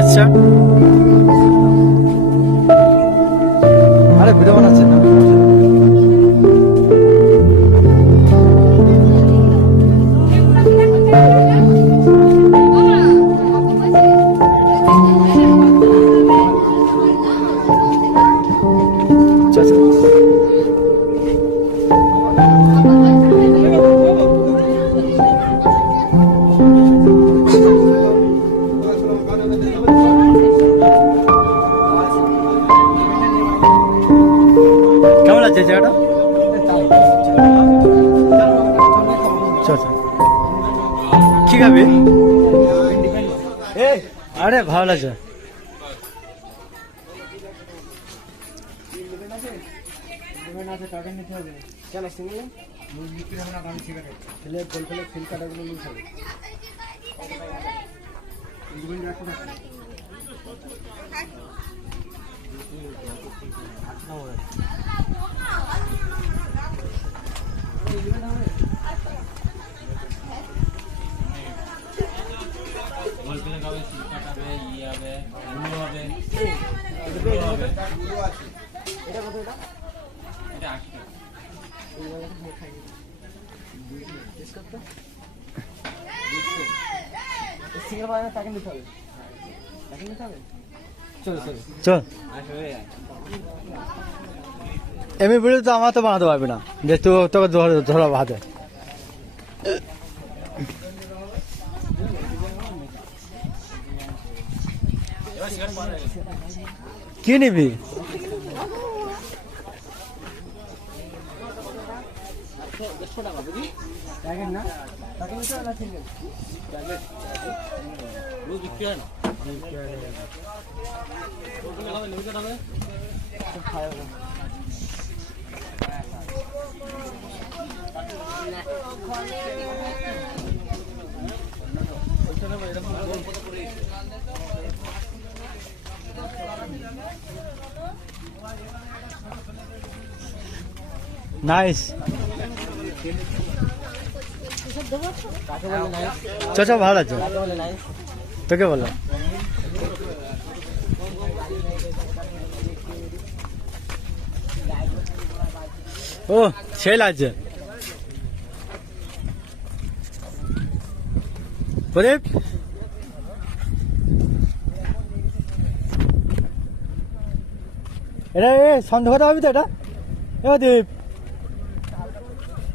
আচ্ছা আরে ভিডিও বানাচ্ছে না কেমন আছে জায়গাটা? কি খাবি? আরে ভালো লাগছে। চল এমনি ভিডিও তো আমার তো বানাতে পারবি না যে তোকে ধরা হাতে কি নিবি? নাইস চাচা ভালো আছে তোকে বললাম ও ছেলে আছে প্রদীপ এটা সন্দেহ করতে পারবি তো এটা প্রদীপ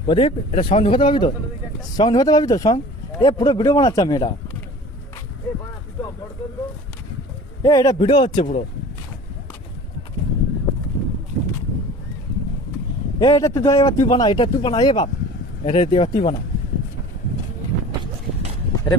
প্রদীপ এটা সন্দেহ করতে পারবি তো সন্দেহ করতে পারবি তো সং পুরো ভিডিও বানাচ্ছে আমি এটা এটা ভিডিও হচ্ছে পুরো এটা তুই এবার তুই বানা এটা তুই বানা বাপ এটা এবার তুই বানা এটা